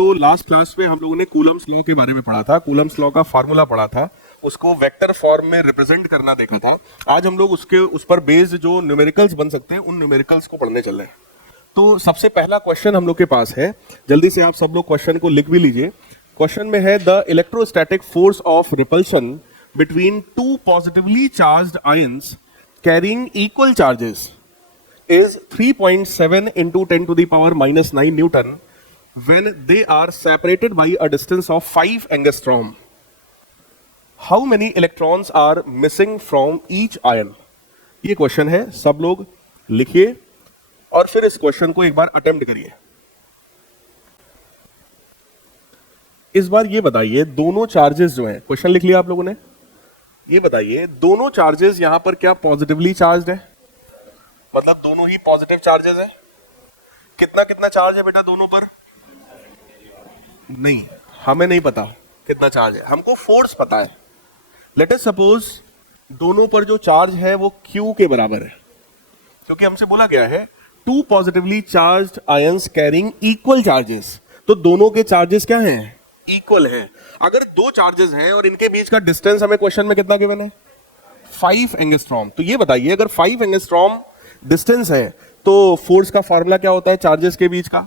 तो last class में हम लोगों ने कूलम्स लॉ के बारे में पढ़ा था, कूलम्स लॉ का फार्मूला पढ़ा था, उसको वेक्टर फॉर्म में रिप्रेजेंट करना देखा था। आज हम लोग उस पर बेस्ड जो न्यूमेरिकल्स बन सकते हैं उन न्यूमेरिकल्स को पढ़ने चल रहे हैं। तो सबसे पहला क्वेश्चन हम लोग के पास है, जल्दी से आप सब लोग क्वेश्चन को लिख भी लीजिए। क्वेश्चन में है the electrostatic force of repulsion between two positively charged ions carrying equal charges is 3.7 into 10 to the power minus 9 Newton when they are separated by a distance of 5 angstrom. How many electrons are missing from each ion? ये question है, सब लोग लिखिए और फिर इस question को एक बार अटेम्प्ट करिए। इस बार ये बताइए, दोनों चार्जेस जो हैं, क्वेश्चन लिख लिया आप लोगों ने, ये बताइए दोनों चार्जेस यहां पर क्या पॉजिटिवली चार्ज्ड है? मतलब दोनों ही पॉजिटिव चार्जेस है। कितना कितना चार्ज है बेटा दोनों पर? नहीं, हमें नहीं पता कितना चार्ज है, हमको फोर्स पता है। लेट अस सपोज दोनों पर जो चार्ज है वो Q के बराबर है, क्योंकि हमसे बोला गया है to positively charged ions carrying equal charges, तो दोनों के चार्जेस क्या हैं? इक्वल हैं। अगर दो चार्जेस हैं और इनके बीच का डिस्टेंस हमें क्वेश्चन में कितना गिवन है? 5 एंगस्ट्रॉम। तो ये बताइए अगर 5 एंगस्ट्रॉम डिस्टेंस है तो फोर्स का फार्मूला क्या होता है चार्जेस के बीच का?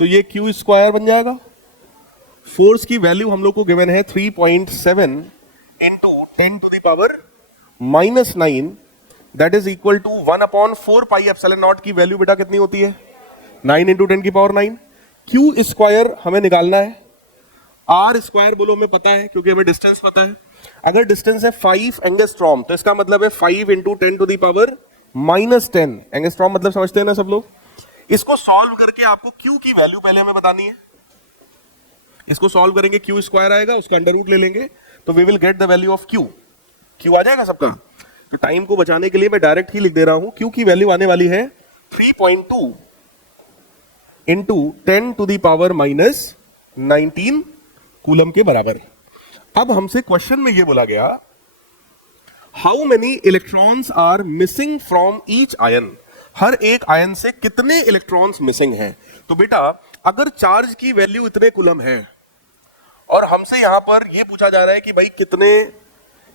तो ये Q स्क्वायर बन जाएगा। फोर्स की वैल्यू हम लोग को गिवन है 3.7 into 10 to the power minus 9, that is equal to 1/4 pi epsilon naught की वैल्यू बेटा कितनी होती है? 9 इंटू 10 की पावर 9। Q स्क्वायर हमें निकालना है, R स्क्वायर बोलो हमें पता है क्योंकि हमें डिस्टेंस पता है। अगर डिस्टेंस है 5 एंगस्ट्रॉम तो इसका मतलब है 5 into 10 to the power minus 10 angstrom, मतलब समझते हैं ना सब लोग। इसको सॉल्व करके आपको Q की वैल्यू पहले हमें बतानी है। इसको सॉल्व करेंगे, Q स्क्वायर आएगा, उसका अंडर रूट ले लेंगे तो we will get the value of Q। Q आ जाएगा सबका। तो टाइम को बचाने के लिए मैं डायरेक्ट ही लिख दे रहा हूं, Q की वैल्यू आने वाली है 3.2 into 10 to the power minus 19 coulomb के बराबर। अब हमसे क्वेश्चन में ये बोला गया how many electrons are missing from each ion, हर एक आयन से कितने इलेक्ट्रॉन्स मिसिंग हैं। तो बेटा अगर चार्ज की वैल्यू इतने कूलम है और हमसे यहां पर ये पूछा जा रहा है कि भाई कितने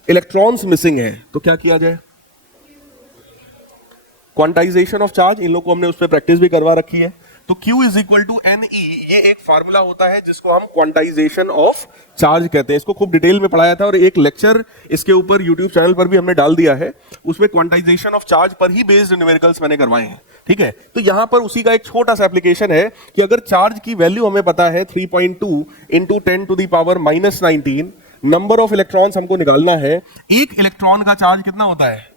इलेक्ट्रॉन्स मिसिंग हैं, तो क्या किया जाए? क्वांटाइजेशन ऑफ चार्ज, इन लोग को हमने उस पर प्रैक्टिस भी करवा रखी है। तो Q is equal to NE, ये एक फार्मूला होता है जिसको हम क्वांटाइजेशन ऑफ चार्ज कहते हैं। इसको खूब डिटेल में पढ़ाया था और एक लेक्चर इसके ऊपर यूट्यूब चैनल पर भी हमने डाल दिया है, उसमें क्वांटाइजेशन ऑफ चार्ज पर ही बेस्ड न्यूमेरिकल्स मैंने करवाए हैं। ठीक है, तो यहां पर उसी का एक छोटा सा एप्लीकेशन है कि अगर चार्ज की वैल्यू हमें पता है 3.2 into 10 to the power minus 19, number of electrons हमको निकालना है। एक इलेक्ट्रॉन का चार्ज कितना होता है?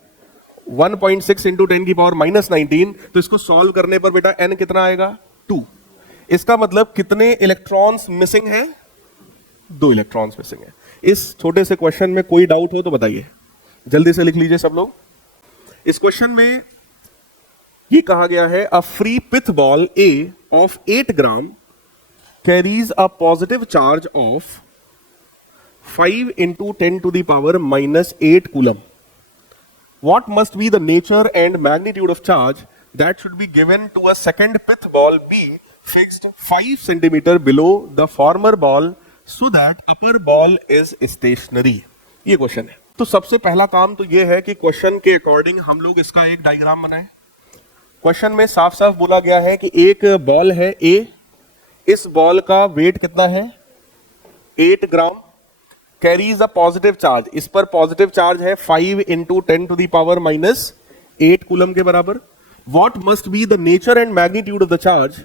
1.6 इंटू 10 की पावर माइनस 19। तो इसको सॉल्व करने पर बेटा n कितना आएगा? 2। इसका मतलब कितने इलेक्ट्रॉन्स मिसिंग हैं? 2 इलेक्ट्रॉन्स मिसिंग हैं। इस छोटे से क्वेश्चन में कोई डाउट हो तो बताइए, जल्दी से लिख लीजिए सब लोग। इस क्वेश्चन में ये कहा गया है a free pith ball A of 8 gram carries a positive charge of 5 into 10 to the power minus 8 coulomb. What must be the nature and magnitude of charge that should be given to a second pith ball B fixed 5 centimeter below the former ball so that upper ball is stationary? ये question है। तो सबसे पहला काम तो ये है कि क्वेश्चन के अकॉर्डिंग हम लोग इसका एक डायग्राम बनाएं। क्वेश्चन में साफ साफ बोला गया है कि एक बॉल है A, इस बॉल का वेट कितना है? 8 gram, carries a positive charge, इस पर पॉजिटिव चार्ज है 5 into 10 to the power minus 8 coulomb के बराबर। What must be the nature and magnitude of the charge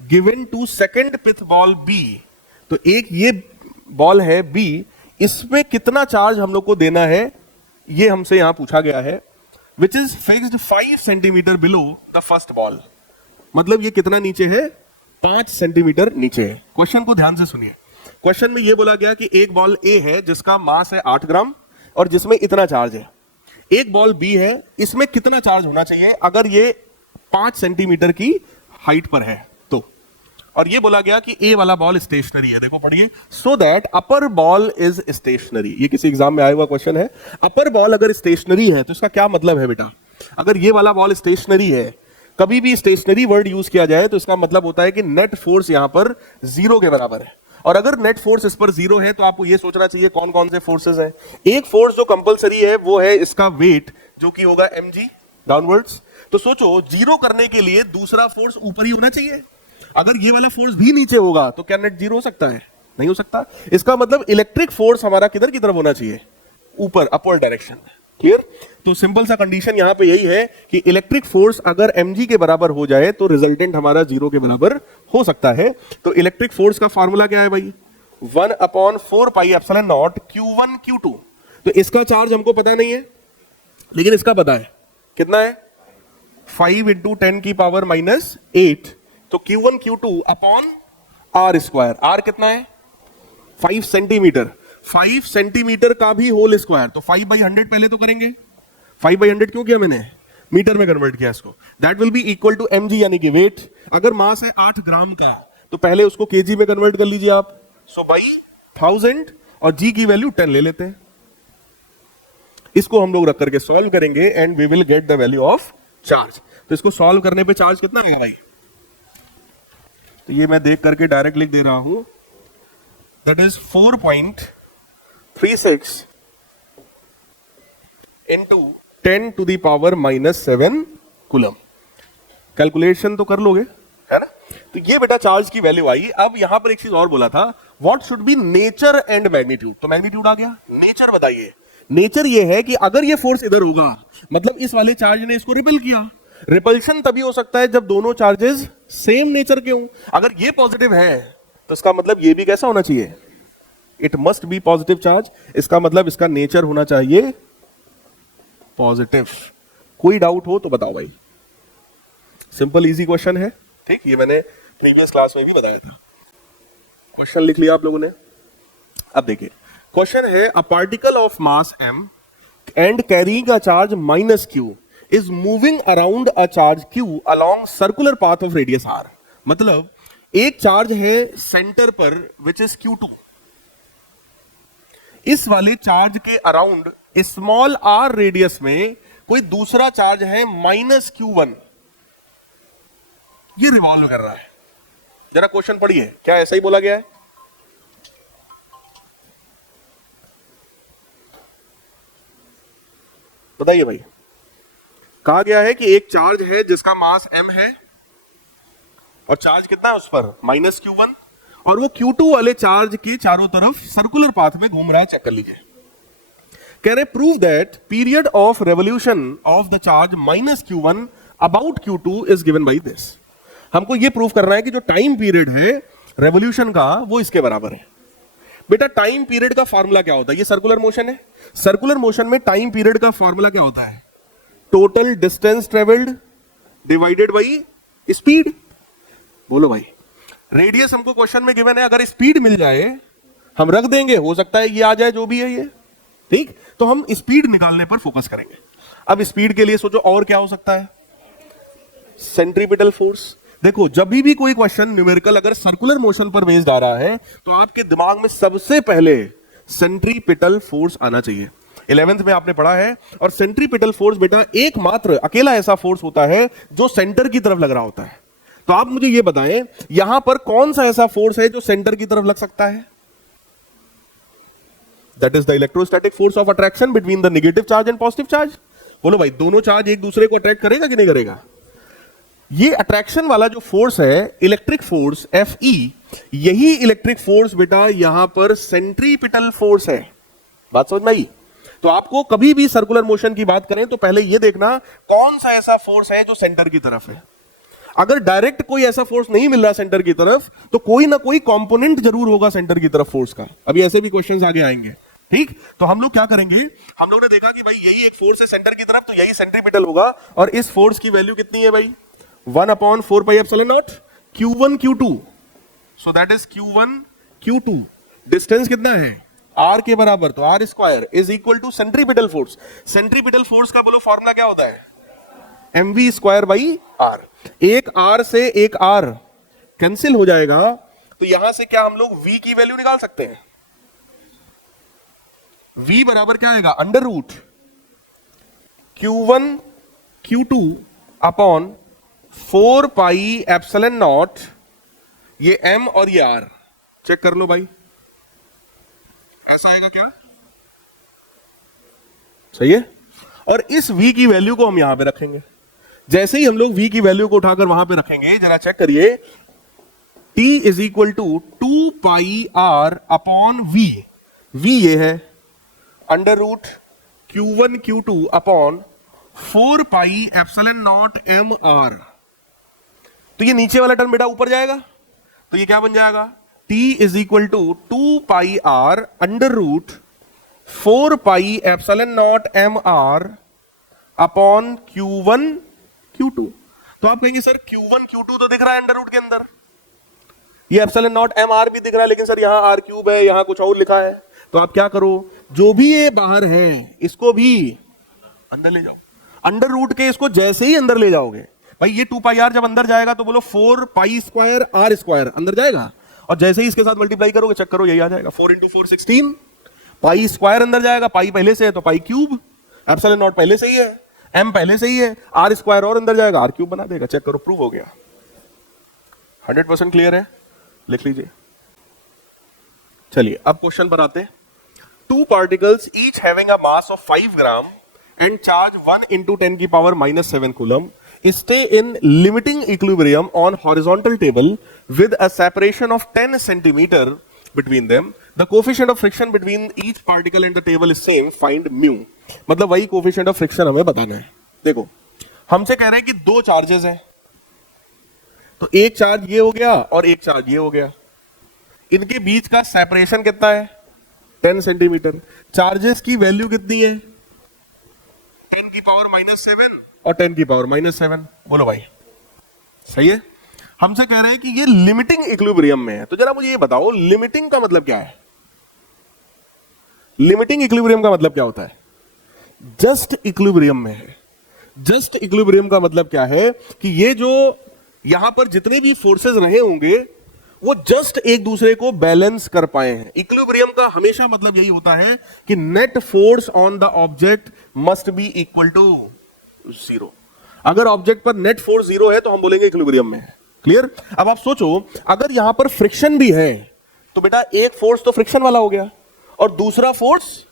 given to second pith ball B? तो एक ये बॉल है B, इसमें कितना चार्ज हम लोग को देना है ये हमसे यहां पूछा गया है, which is fixed 5 centimetre below the first ball. मतलब ये कितना नीचे है? 5 सेंटीमीटर नीचे है। क्वेश्चन को ध्यान से सुनिए। क्वेश्चन में यह बोला गया कि एक बॉल A है जिसका मास है 8 ग्राम और जिसमें इतना चार्ज है। एक बॉल B है, इसमें कितना चार्ज होना चाहिए अगर ये 5 सेंटीमीटर की हाइट पर है तो। और ये बोला गया कि A वाला बॉल स्टेशनरी है। देखो पढ़िए, so that upper ball is stationary. ये किसी एग्जाम में आया हुआ क्वेश्चन है। अपर बॉल अगर स्टेशनरी है तो इसका क्या मतलब है बेटा? अगर ये वाला बॉल स्टेशनरी है कभी भी स्टेशनरी वर्ड यूज किया जाए तो इसका मतलब होता है कि नेट फोर्स यहां पर 0 के बराबर है। और अगर नेट फोर्स इस पर 0 है तो आपको यह सोचना चाहिए कौन कौन से फोर्सेस हैं। एक फोर्स जो कंपलसरी है वो है इसका वेट, जो कि होगा mg डाउनवर्ड्स। तो सोचो 0 करने के लिए दूसरा फोर्स ऊपर ही होना चाहिए। अगर ये वाला फोर्स भी नीचे होगा तो क्या नेट 0 हो सकता है? नहीं हो सकता। इसका मतलब इलेक्ट्रिक फोर्स हमारा किधर की तरफ होना चाहिए? ऊपर, अपवर्ड डायरेक्शन। क्लियर? तो सिंपल सा कंडीशन यहां पे यही है कि इलेक्ट्रिक फोर्स अगर mg के बराबर हो जाए तो रिजल्टेंट हमारा 0 के बराबर हो सकता है। तो इलेक्ट्रिक फोर्स का फार्मूला क्या है भाई? 1/4 pi epsilon naught Q1 Q2। तो इसका चार्ज हमको पता नहीं है, लेकिन इसका पता है। कितना है? 5 × 10 की पावर -8। तो Q1 Q2 upon R square. R कितना है? 5 सेंटीमीटर। 5 सेंटीमीटर का भी होल स्क्वायर। तो 5/100 पहले तो करेंगे। 5/100 क्यों किया मैंने? मीटर में कन्वर्ट किया इसको। That will be equal to mg, यानी कि वेट। अगर मास है 8 ग्राम का तो पहले उसको केजी में कन्वर्ट कर लीजिए आप। सो बाई 1000 और g की वैल्यू 10 ले लेते हैं। इसको हम लोग रख करके सॉल्व करेंगे and we will get the value of charge. तो इसको सॉल्व करने पे चार्ज कितना आएगा भाई? तो ये मैं देख करके डायरेक्ट लिख दे रहा हूं। That is 4.36 into 10 to the power -7 coulomb. Calculation तो कर लोगे, है ना? तो ये बेटा चार्ज की वैल्यू आई। अब यहां पर एक चीज और बोला था, what should be nature and magnitude. तो मैग्नीट्यूड आ गया। नेचर बताइए। नेचर ये है कि अगर ये फोर्स इधर होगा, मतलब इस वाले चार्ज ने इसको रिपेल किया। रिपल्शन तभी हो सकता है जब दोनों चार्जेस सेम नेचर के हों। अगर ये पॉजिटिव है तो इसका मतलब ये भी कैसा होना चाहिए? It must be positive charge. इसका मतलब इसका नेचर होना चाहिए पॉजिटिव। कोई डाउट हो तो बताओ भाई। सिंपल इजी क्वेश्चन है, ठीक? ये मैंने प्रीवियस क्लास में भी बताया था। क्वेश्चन लिख लिया आप लोगों ने? अब देखिए, क्वेश्चन है a particle of mass m and carrying a charge -q is moving around a charge q along circular path of radius r। मतलब एक चार्ज है सेंटर पर विच इज q2। इस वाले चार्ज के अराउंड स्मॉल r रेडियस में कोई दूसरा चार्ज है -q1। ये रिवॉल्व कर रहा है। जरा क्वेश्चन पढ़िए, क्या ऐसा ही बोला गया है? बताइए भाई। कहा गया है कि एक चार्ज है जिसका मास m है और चार्ज कितना है उस पर? -q1। और वो Q2 वाले चार्ज के चारों तरफ सर्कुलर पाथ में घूम रहा है। चेक कर लीजिए। कह रहे prove that period of revolution of the charge -q1 about q2 is given by this. हमको ये प्रूव करना है कि जो टाइम पीरियड है रेवोल्यूशन का वो इसके बराबर है। बेटा टाइम पीरियड का फॉर्मूला क्या होता है? ये सर्कुलर मोशन है। सर्कुलर मोशन में टाइम पीरियड का फॉर्मूला क्या होता है? Total distance travelled divided by speed. बोलो भाई। रेडियस हमको क्वेश्चन में गिवन है, अगर स्पीड मिल जाए हम रख देंगे, हो सकता है ये आ जाए जो भी है ये, ठीक? तो हम स्पीड निकालने पर फोकस करेंगे। अब स्पीड के लिए सोचो और क्या हो सकता है? Centripetal force. देखो जब भी कोई क्वेश्चन न्यूमेरिकल अगर सर्कुलर मोशन पर बेस्ड आ रहा है तो आपके दिमाग में सबसे पहले सेंट्रीपिटल फोर्स आना चाहिए। 11th में आपने पढ़ा है। और सेंट्रीपिटल फोर्स बेटा एकमात्र अकेला ऐसा फोर्स होता है जो सेंटर की तरफ लग रहा होता है। तो आप मुझे ये बताएं यहां पर कौन सा ऐसा फोर्स है जो सेंटर की तरफ लग सकता है? That is the electrostatic force of attraction between the negative charge and positive charge. बोलो भाई, दोनों चार्ज एक दूसरे को अट्रैक्ट करेगा कि नहीं करेगा? ये अट्रैक्शन वाला जो फोर्स है इलेक्ट्रिक फोर्स Fe, यही इलेक्ट्रिक फोर्स बेटा यहां पर सेंट्रीपिटल फोर्स है। बात समझ में आई? तो आपको कभी भी सर्कुलर मोशन की बात करें तो पहले ये देखना कौन सा ऐसा फोर्स है जो सेंटर की तरफ है। अगर डायरेक्ट कोई ऐसा फोर्स नहीं मिल रहा सेंटर की तरफ तो कोई ना कोई कंपोनेंट जरूर होगा सेंटर की तरफ फोर्स का। अभी ऐसे भी क्वेश्चंस आगे आएंगे, ठीक? तो हम लोग क्या करेंगे, हम लोग ने देखा कि भाई यही एक फोर्स है सेंटर की तरफ, तो यही सेंट्रीपिटल होगा। और इस फोर्स की वैल्यू कितनी है भाई? 1/4 pi epsilon naught Q1 Q2। So that is Q1 Q2। Distance कितना है? R के बराबर, तो R square is equal to centripetal force. Centripetal force का बोलो फॉर्मूला क्या होता है? mv square by R। एक R से एक R कैंसिल हो जाएगा, तो यहां से क्या हम लोग V की वैल्यू निकाल सकते हैं? V बराबर क्या आएगा? Under root Q1 Q2 upon 4 pi epsilon naught, ये m और ये r, चेक कर लो भाई, ऐसा आएगा क्या? सही है। और इस v की वैल्यू को हम यहां पे रखेंगे। जैसे ही हम लोग v की वैल्यू को उठाकर वहां पे रखेंगे, जरा चेक करिए, t is equal to 2 pi r upon v, v ये है, under root q1 q2 upon 4 pi epsilon naught m r। तो ये नीचे वाला टर्म बेटा ऊपर जाएगा, तो ये क्या बन जाएगा? t is equal to 2 pi r under root 4 pi epsilon naught m r upon q1 q2। तो आप कहेंगे सर q1 q2 तो दिख रहा है अंडर रूट के अंदर, ये एप्सिलॉन नॉट m r भी दिख रहा है, लेकिन सर यहां r क्यूब है, यहां कुछ और लिखा है। तो आप क्या करो, जो भी ये बाहर है इसको भी अंदर ले जाओ। अंडर रूट के इसको जैसे ही अंदर ले जाओगे भाई, ये 2 पाई r जब अंदर जाएगा तो बोलो 4 पाई स्क्वायर r स्क्वायर अंदर जाएगा, और जैसे ही इसके साथ मल्टीप्लाई करोगे, चेक करो, यही आ जाएगा 4 इंटू 4 16। पाई स्क्वायर अंदर जाएगा, पाई पहले से है तो पाई क्यूब, एप्सिलॉन नॉट पहले से ही है, m पहले से ही है, r स्क्वायर और अंदर जाएगा, r क्यूब बना देगा। चेक करो, प्रूव हो गया। 100% क्लियर है, लिख लीजिए। चलिए अब क्वेश्चन पर आते हैं। Two particles each having a mass of 5 gram and charge 1 into 10 की power -7 coulomb stay in limiting equilibrium on horizontal table with a separation of 10 centimeter between them. The coefficient of friction between each particle and the table is same. Find mu. मतलब वही coefficient of friction हमें बताना है। देखो, हमसे कह रहे हैं कि दो चार्जेस हैं, तो एक चार्ज ये हो गया और एक चार्ज ये हो गया, इनके बीच का सेपरेशन कितना है? 10 सेंटीमीटर। चार्जेस की वैल्यू कितनी है? 10 की पावर -7 और 10 की पावर -7। बोलो भाई, सही है। हमसे कह रहे हैं कि ये लिमिटिंग इक्विलिब्रियम में है, तो जरा मुझे ये बताओ, लिमिटिंग का मतलब क्या है? लिमिटिंग इक्विलिब्रियम का मतलब क्या होता है? जस्ट इक्विलिब्रियम में है। जस्ट इक्विलिब्रियम का मतलब क्या है कि ये जो यहां पर जितने भी फोर्सेस रहे होंगे वो जस्ट एक दूसरे को बैलेंस कर पाए हैं। इक्विलिब्रियम का हमेशा मतलब यही होता है कि net force on the object must be equal to 0। अगर ऑब्जेक्ट पर नेट फोर्स 0 है तो हम बोलेंगे इक्विलिब्रियम में है। क्लियर? अब आप सोचो, अगर यहां पर फ्रिक्शन भी है तो बेटा एक फोर्स तो फ्रिक्शन वाला हो गया और दूसरा फोर्स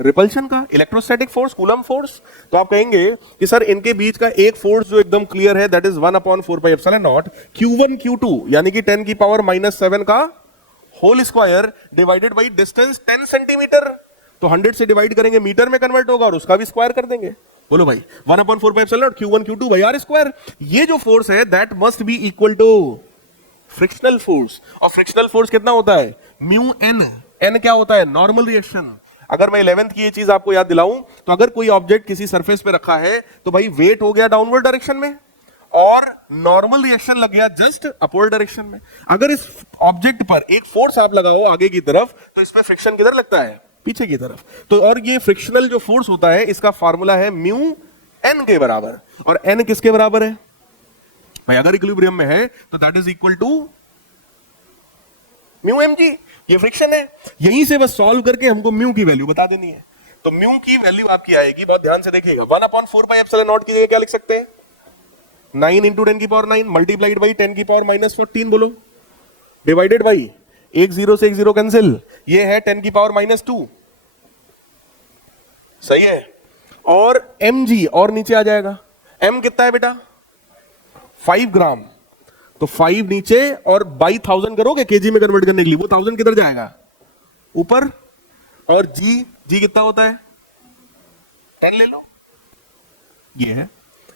रिपल्शन का, इलेक्ट्रोस्टैटिक फोर्स, कूलम फोर्स। तो आप कहेंगे कि सर इनके बीच का एक फोर्स जो एकदम क्लियर है, that is 1/4 pi epsilon naught q1 q2 यानी कि 10 की पावर -7 का whole square divided by distance 10 centimetre. तो 100 से डिवाइड करेंगे, मीटर में कन्वर्ट होगा और उसका भी स्क्वायर कर देंगे। बोलो भाई, 1/4 pi epsilon naught q1 q2 by r square. ये जो फोर्स है that must be equal to frictional force. और फ्रिक्शनल फोर्स कितना होता है? Mu n। n क्या होता है? Normal reaction. अगर मैं 11th की ये चीज आपको याद दिलाऊं तो अगर कोई ऑब्जेक्ट किसी सरफेस पे रखा है तो भाई वेट हो गया डाउनवर्ड डायरेक्शन में और नॉर्मल रिएक्शन लग गया जस्ट अपवर्ड डायरेक्शन में। अगर इस ऑब्जेक्ट पर एक फोर्स आप लगाओ आगे की तरफ तो इसमें फ्रिक्शन किधर लगता है? पीछे की तरफ। तो और ये फ्रिक्शनल जो फोर्स होता है इसका फार्मूला है म्यू n के बराबर। और n किसके बराबर है भाई? अगर इक्विलिब्रियम में है तो that is equal to mu mg। ये फ्रिक्शन है। यहीं से बस सॉल्व करके हमको म्यू की वैल्यू बता देनी है। तो म्यू की वैल्यू आपकी आएगी, बहुत ध्यान से देखिएगा, 1/4 पाई एप्सिलॉन नॉट की जगह क्या लिख सकते हैं? 9 इंटू 10 की पावर 9 मल्टीप्लाइड बाई 10 की पावर -14। बोलो, डिवाइडेड बाई 1 0 से 1 0 कैंसिल, ये है 10 की पावर -2। सही है। और mg और नीचे आ जाएगा। m कितना है बेटा? 5 ग्राम। तो 5 नीचे और बाई 1000 करोगे केजी में कन्वर्ट करने के लिए, वो 1000 किधर जाएगा? ऊपर। और जी कितना होता है? 10 ले लो, ये है।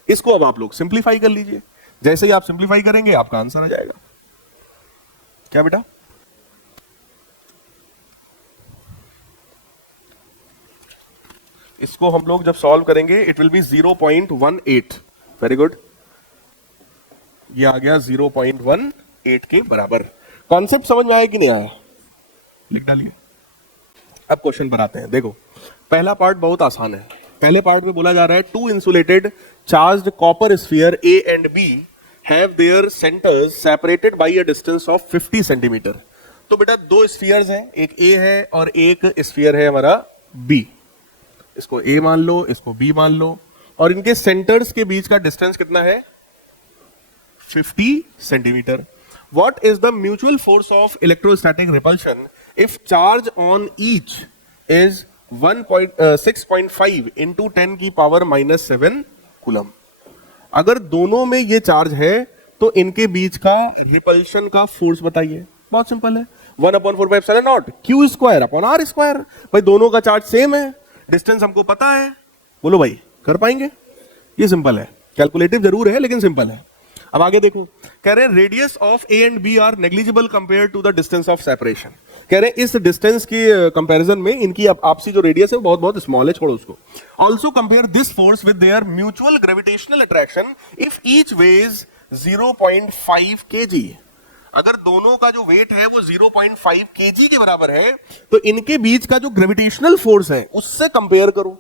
इसको अब आप लोग सिंप्लीफाई कर लीजिए। जैसे ही आप सिंप्लीफाई करेंगे आपका आंसर आ जाएगा। क्या बेटा? इसको हम लोग जब सॉल्व करेंगे it will be 0.18। Very good, ये आ गया 0.18 के बराबर। कॉन्सेप्ट समझ में आया कि नहीं आया? लिख डालिए। अब क्वेश्चन पर आते हैं। देखो, पहला पार्ट बहुत आसान है। पहले पार्ट में बोला जा रहा है two insulated charged copper sphere A and B have their centres separated by a distance of 50 centimetre. तो बेटा दो स्फीयर्स हैं, एक ए है और एक स्फीयर है हमारा बी। इसको ए मान लो, इसको बी मान लो, और इनके सेंटर्स के बीच का डिस्टेंस कितना है? 50 centimetre. What is the mutual force of electrostatic repulsion if charge on each is 6.5 into 10 की पावर -7 कूलम. अगर दोनों में ये चार्ज है तो इनके बीच का रिपल्शन का फोर्स बताइए. बहुत सिंपल है, 1/4πε0 q square upon r square. भाई दोनों का चार्ज सेम है, डिस्टेंस हमको पता है. बोलो भाई कर पाएंगे? ये सिंपल है, कैलकुलेटिव जरूर है लेकिन सिंपल है. अब आगे देखो, कह रहे हैं radius of A and B are negligible compare to the distance of separation. कह रहे हैं इस डिस्टेंस के कंपैरिजन में इनकी आपसी जो रेडियस है बहुत बहुत स्मॉल है, छोड़ो उसको. Also compare this force with their mutual gravitational attraction if each weighs 0.5 kg. अगर दोनों का जो वेट है वो 0.5 kg के बराबर है तो इनके बीच का जो ग्रेविटेशनल फोर्स है उससे कंपेयर करो.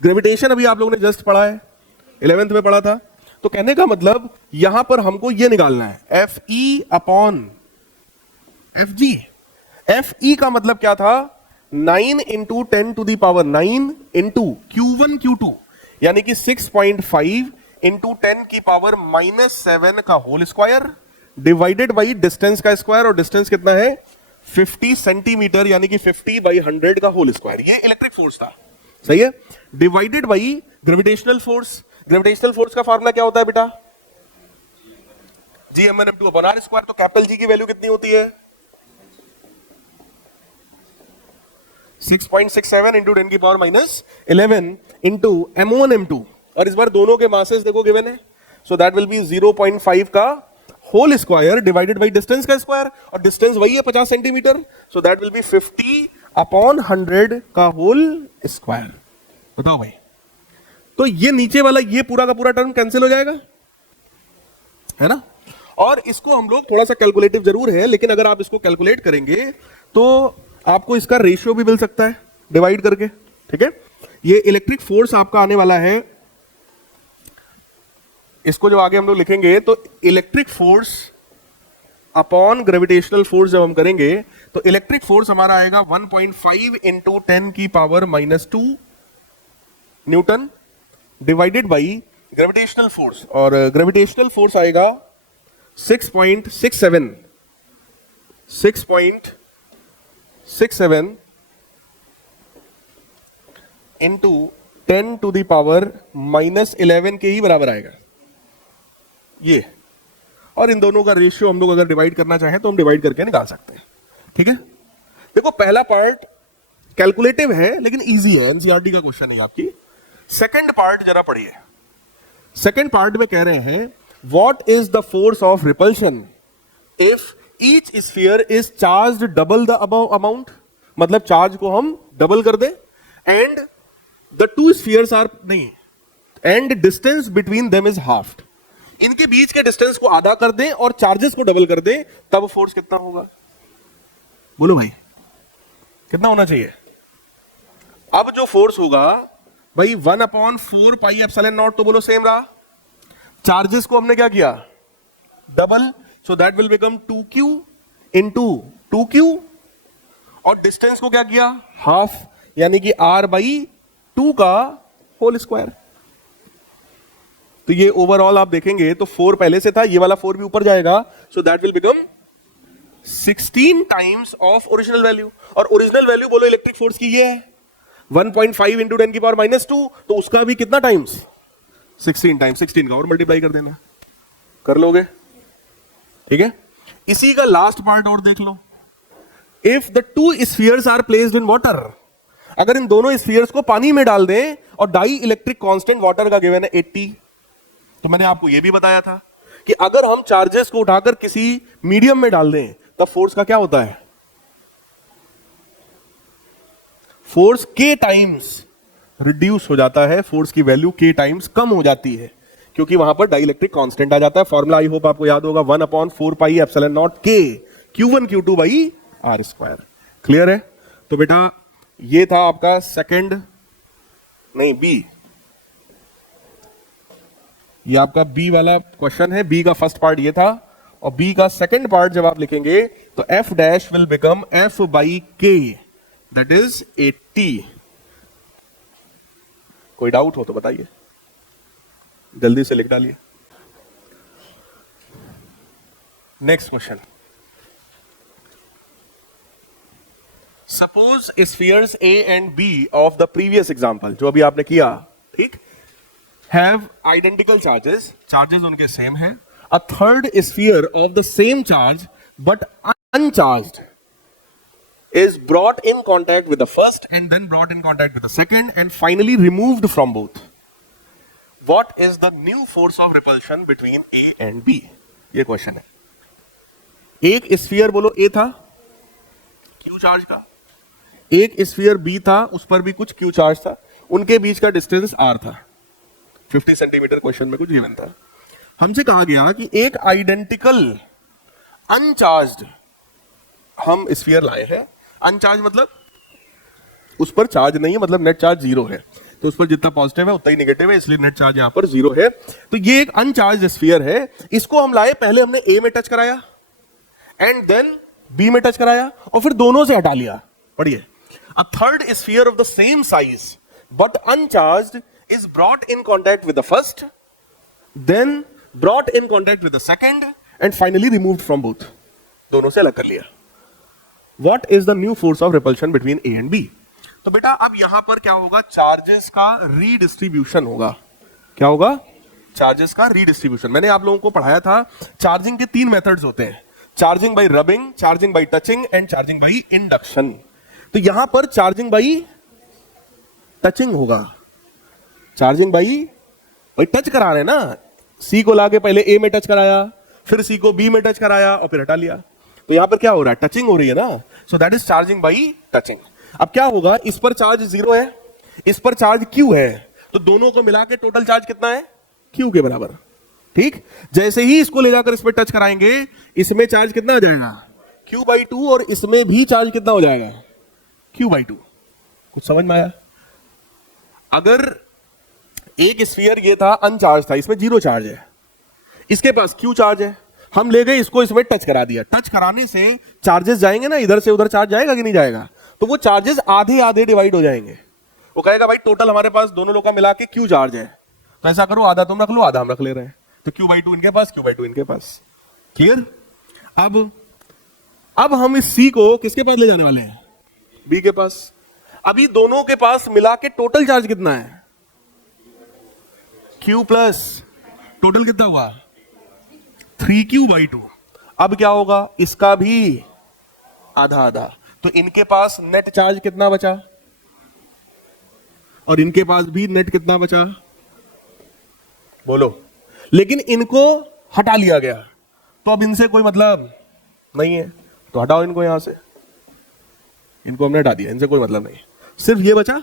ग्रेविटेशन अभी आप लोगों ने जस्ट पढ़ा है, 11th में पढ़ा था. तो कहने का मतलब यहां पर हमको ये निकालना है F E upon F G. F E का मतलब क्या था? 9 into 10 to the power 9 into Q1 Q2 यानी कि 6.5 इंटू 10 की पावर -7 का whole square divided by distance का स्क्वायर. और डिस्टेंस कितना है? 50 सेंटीमीटर यानी कि 50/100 का होल स्क्वायर. ये इलेक्ट्रिक फोर्स था, सही है. Divided by gravitational force. Gravitational force का फार्मूला क्या होता है बेटा? Gm1m2 upon r square. तो कैपिटल जी की वैल्यू कितनी होती है? 6.67 इंटू 10 की पावर -11 इंटू m1m2. और इस बार दोनों के मासेस देखो गिवन है, सो दैट विल बी 0.5 का whole square divided by distance का स्क्वायर. और डिस्टेंस वही है 50 centimetre, so that will be 50/100 का होल स्क्वायर. बताओ भाई, तो ये नीचे वाला ये पूरा का पूरा टर्म कैंसिल हो जाएगा, है ना. और इसको हम लोग थोड़ा सा कैलकुलेटिव जरूर है, लेकिन अगर आप इसको कैलकुलेट करेंगे तो आपको इसका रेशियो भी मिल सकता है डिवाइड करके. ठीक है, ये इलेक्ट्रिक फोर्स आपका आने वाला है. इसको जो आगे हम लोग लिखेंगे तो electric force upon gravitational force जब हम करेंगे तो इलेक्ट्रिक फोर्स हमारा आएगा 1.5 इंटू 10 की power -2 Newton divided by gravitational force. और ग्रेविटेशनल फोर्स आएगा 6.67 इंटू 10 टू दी पावर -11 के ही बराबर आएगा ये. और इन दोनों का रेशियो हम लोग अगर डिवाइड करना चाहें तो हम डिवाइड करके निकाल सकते हैं. ठीक है, देखो पहला पार्ट कैलकुलेटिव है लेकिन इजी है, एनसीईआरटी का क्वेश्चन है आपकी. सेकंड पार्ट जरा पढ़िए. सेकंड पार्ट में कह रहे हैं what is the force of repulsion if each sphere is charged double the amount. मतलब चार्ज को हम डबल कर दें and the two spheres are नहीं and distance between them is half. इनके बीच के डिस्टेंस को आधा कर दें और चार्जेस को डबल कर दें, तब फोर्स कितना होगा? बोलो भाई कितना होना चाहिए? अब जो फोर्स होगा भाई 1/4πε0 तो बोलो सेम रहा. चार्जेस को हमने क्या किया? Double, so that will become 2q into 2q. और डिस्टेंस को क्या किया? हाफ, यानी कि r/2 का होल स्क्वायर. तो ये ओवरऑल आप देखेंगे तो 4 पहले से था, ये वाला 4 भी ऊपर जाएगा, सो that will become 16 times of original value. और ओरिजिनल वैल्यू बोलो इलेक्ट्रिक फोर्स की ये है 1.5 इंटू 10 की पावर -2. तो उसका भी कितना टाइम्स? 16 टाइम्स. 16 का और मल्टीप्लाई कर देना, कर लोगे. ठीक है, इसी का लास्ट पार्ट और देख लो. If the two spheres are placed in water. अगर इन दोनों स्फीयर्स को पानी में डाल दें और डाई इलेक्ट्रिक कांस्टेंट वाटर का गिवन है 80. तो मैंने आपको यह भी बताया था कि अगर हम चार्जेस को उठाकर किसी मीडियम में डाल दें तब फोर्स का क्या होता है? फोर्स k टाइम्स रिड्यूस हो जाता है, फोर्स की वैल्यू k टाइम्स कम हो जाती है, क्योंकि वहां पर डाइलेक्ट्रिक कांस्टेंट आ जाता है. फॉर्मूला आई होप आपको याद होगा 1/4πε0 k Q1 Q2 by r square. Clear है? तो बेटा ये था आपका सेकंड, नहीं बी, ये आपका बी वाला क्वेश्चन है. बी का फर्स्ट पार्ट ये था और बी का सेकंड पार्ट जब आप लिखेंगे तो f dash will become f/k that is 80. कोई डाउट हो तो बताइए, जल्दी से लिख डालिए. Next question, suppose spheres A and B of the previous example, जो अभी आपने किया, ठीक, हैव आइडेंटिकल चार्जेस, चार्जेस उनके सेम हैं, a third sphere of the same charge but uncharged is brought in contact with the first and then brought in contact with the second and finally removed from both. What is the new force of repulsion between A and B? ये question है. एक sphere बोलो A था Q charge का, एक sphere B था उस पर भी कुछ Q चार्ज था, उनके बीच का डिस्टेंस R था, 50 सेंटीमीटर क्वेश्चन में कुछ गिवन था. हमसे कहा गया कि एक आइडेंटिकल अनचार्ज्ड हम स्फीयर लाए हैं. अनचार्ज मतलब उस पर चार्ज नहीं है, मतलब नेट चार्ज जीरो है, तो उस पर जितना पॉजिटिव है उतना ही नेगेटिव है, इसलिए नेट चार्ज यहां पर जीरो है. तो ये एक अनचार्ज स्फीयर है, इसको हम लाए, पहले हमने ए में टच कराया एंड देन बी में टच कराया और फिर दोनों से हटा लिया. पढ़िए, a third sphere of the same size but uncharged is brought in contact with the first, then brought in contact with the second and finally removed from both. दोनों से अलग कर लिया. What is the new force of repulsion between A and B? तो बेटा अब यहां पर क्या होगा, चार्जेस का रीडिस्ट्रीब्यूशन होगा. क्या होगा? चार्जेस का रीडिस्ट्रीब्यूशन. मैंने आप लोगों को पढ़ाया था चार्जिंग के 3 मेथड्स होते हैं, charging by rubbing, charging by touching and charging by induction. तो यहां पर चार्जिंग बाय टचिंग होगा. चार्जिंग बाय टच करा रहे ना, सी को लाके पहले ए में टच कराया, फिर सी को बी में टच कराया और फिर हटा लिया. तो यहां पर क्या हो रहा है, टचिंग हो रही है ना, सो that is charging by touching. अब क्या होगा, इस पर चार्ज जीरो है, इस पर चार्ज क्यू है, तो दोनों को मिला के टोटल चार्ज कितना है, क्यू के बराबर. ठीक, जैसे ही इसको ले जाकर इस पर टच कराएंगे, इसमें चार्ज कितना आ जाएगा, क्यू बाई टू, और इसमें भी चार्ज कितना हो जाएगा, क्यू बाई टू. कुछ समझ में आया? अगर एक स्फीयर ये था अनचार्ज था, इसमें जीरो चार्ज है, इसके पास क्यू चार्ज है, हम ले गए इसको, इसमें टच करा दिया. टच कराने से चार्जेस जाएंगे ना, इधर से उधर चार्ज जाएगा कि नहीं जाएगा, तो वो चार्जेस आधे आधे डिवाइड हो जाएंगे. वो कहेगा भाई टोटल हमारे पास दोनों लोग का मिला के क्यू चार्ज है, तो ऐसा करो आधा तुम रख लो आधा हम रख ले रहे हैं, तो क्यू बाई टू इनके पास, क्यू बाई टू इनके पास. क्लियर? अब हम इस सी को किसके पास ले जाने वाले हैं, बी के पास. अभी दोनों के पास मिला के टोटल चार्ज कितना है, क्यू प्लस टोटल कितना हुआ 3q बाई टू. अब क्या होगा, इसका भी आधा आधा, तो इनके पास नेट चार्ज कितना बचा और इनके पास भी नेट कितना बचा, बोलो. लेकिन इनको हटा लिया गया, तो अब इनसे कोई मतलब नहीं है, तो हटाओ इनको यहां से. इनको हमने हटा दिया, इनसे कोई मतलब नहीं, सिर्फ ये बचा.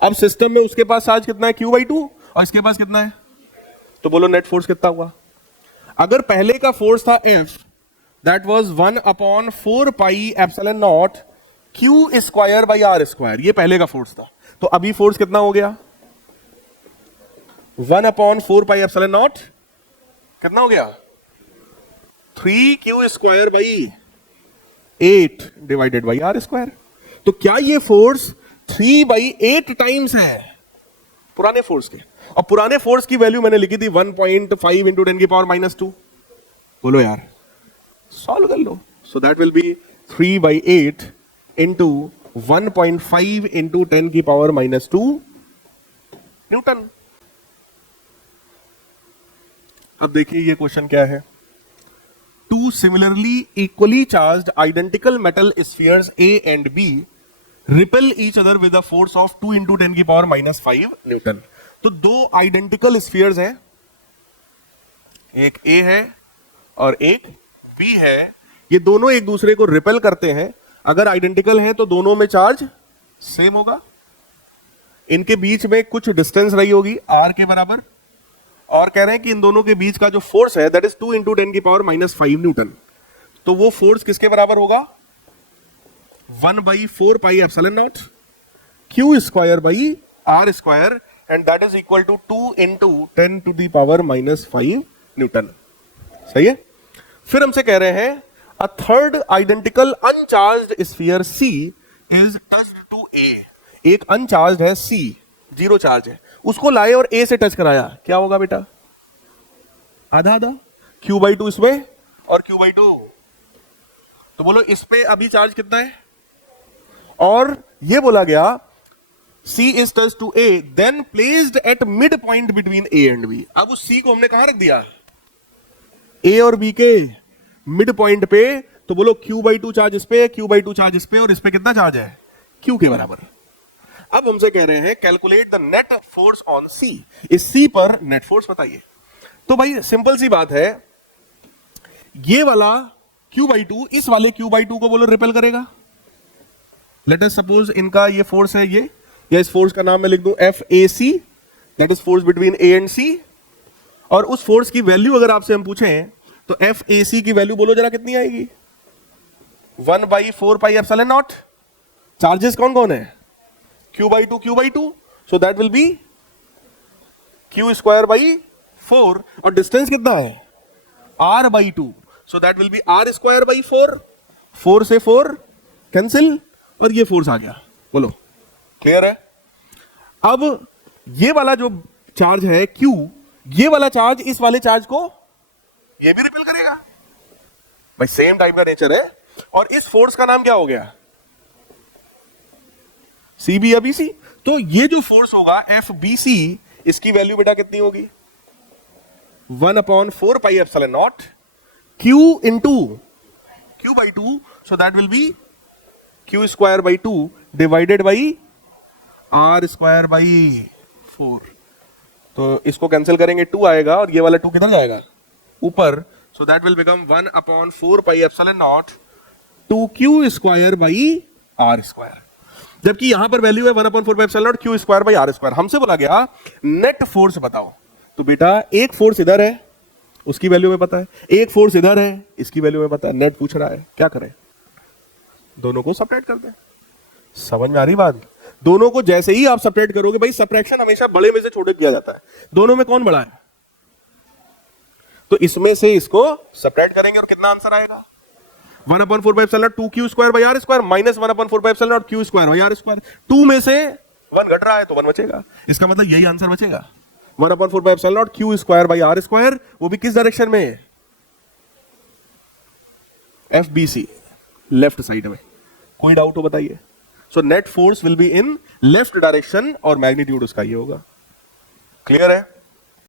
अब सिस्टम में उसके पास चार्ज कितना है, क्यू बाई टू, और इसके पास कितना है, तो बोलो नेट फोर्स कितना हुआ. अगर पहले का फोर्स था F, that was 1/4 pi epsilon not Q square by R square, ये पहले का फोर्स था. तो अभी फोर्स कितना हो गया, 1/4 पाई एप्सिलॉन नॉट कितना हो गया, 3Q square by 8 divided by R square. तो क्या ये फोर्स 3/8 टाइम्स है पुराने फोर्स के. और पुराने फोर्स की वैल्यू मैंने लिखी थी 1.5 इंटू 10 की पावर -2. बोलो यार, सॉल्व कर लो. So that will be 3/8 into 1.5 into 10 की पावर -2 न्यूटन. अब देखिए ये क्वेश्चन क्या है. Two similarly equally charged identical metal spheres A and B repel each other with a force of 2 into 10 की पावर -5 न्यूटन. तो दो आइडेंटिकल स्फीयर्स हैं, एक A है और एक B है. ये दोनों एक दूसरे को रिपेल करते हैं. अगर आइडेंटिकल हैं तो दोनों में चार्ज सेम होगा. इनके बीच में कुछ डिस्टेंस रही होगी R के बराबर, और कह रहे हैं कि इन दोनों के बीच का जो फोर्स है दैट इज 2 इंटू 10 की पावर -5 न्यूटन. तो वो फोर्स किसके बराबर होगा, 1/4 pi epsilon not Q square by R square, and that is equal to 2 into 10 to the power -5 Newton. सही है. फिर हमसे कह रहे हैं a third identical uncharged sphere C is touched to A. एक अनचार्ज है C, जीरो चार्ज है, उसको लाए और A से टच कराया, क्या होगा बेटा, आधा आधा, Q बाई टू इसमें और Q/2। तो बोलो इस पे अभी चार्ज कितना है, और ये बोला गया C is touched to A then placed at midpoint between A and B। अब उस C को हमने कहां रख दिया, A और B के मिड पॉइंट पे। तो बोलो Q/2 चार्ज इस पे, Q/2 चार्ज इस पे, और इस पे कितना चार्ज है, Q के बराबर। अब हमसे कह रहे हैं calculate the net force on C, इस C पर नेट फोर्स बताइए। तो भाई सिंपल सी बात है, ये वाला Q/2 इस वाले Q/2 को बोलो रिपेल करेगा। लेट अस सपोज इनका ये फोर्स है ये, या इस फोर्स का नाम मैं लिख दूं FAC, that is force between A and C। और उस फोर्स की वैल्यू अगर आपसे हम पूछें तो FAC की वैल्यू बोलो जरा कितनी आएगी, 1/4πε0। चार्जेस कौन कौन है, Q/2, so that will B Q²/4, और डिस्टेंस कितना है R/2, so that will B R²/4। 4 से 4 कैंसिल, और ये फोर्स आ गया। बोलो क्लियर है। अब ये वाला जो चार्ज है Q, ये वाला चार्ज इस वाले चार्ज को ये भी रिपेल करेगा भाई, सेम टाइप का नेचर है। और इस फोर्स का नाम क्या हो गया, CB या BC। तो ये जो फोर्स होगा FBC, इसकी वैल्यू बेटा कितनी होगी, 1/4πε0 Q into Q/2, so that will B Q²/2 divided by R²/4। तो इसको कैंसिल करेंगे, 2 आएगा, और ये वाला 2 किधर जाएगा, ऊपर। So that will become 1/4πε0 2Q²/R²। जबकि यहां पर वैल्यू है 1/4πε0 Q²/R²। हमसे बोला गया नेट फोर्स बताओ। तो बेटा एक फोर्स इधर है, उसकी वैल्यू में पता है, एक फोर्स इधर है, इसकी वैल्यू में पता है, नेट पूछ रहा है, क्या करें, दोनों को सब्ट्रैक्ट कर दें। समझ में आ रही बात। दोनों को जैसे ही आप सब्ट्रैक्ट करोगे, भाई सब्ट्रैक्शन हमेशा बड़े में से छोटे किया जाता है, दोनों में कौन बड़ा है, तो इसमें से इसको सब्ट्रैक्ट करेंगे और कितना आंसर आएगा, 1/4πε0 2Q²/R² माइनस 1/4πε0 Q²/R²। 2 में से 1 घट रहा है तो 1 बचेगा, इसका मतलब यही आंसर बचेगा, 1/4πε0 Q²/R²। वो भी किस डायरेक्शन में, FBC, लेफ्ट साइड में। कोई डाउट हो बताइए। So net force will be in left direction, और मैग्नीट्यूड उसका ये होगा। क्लियर है।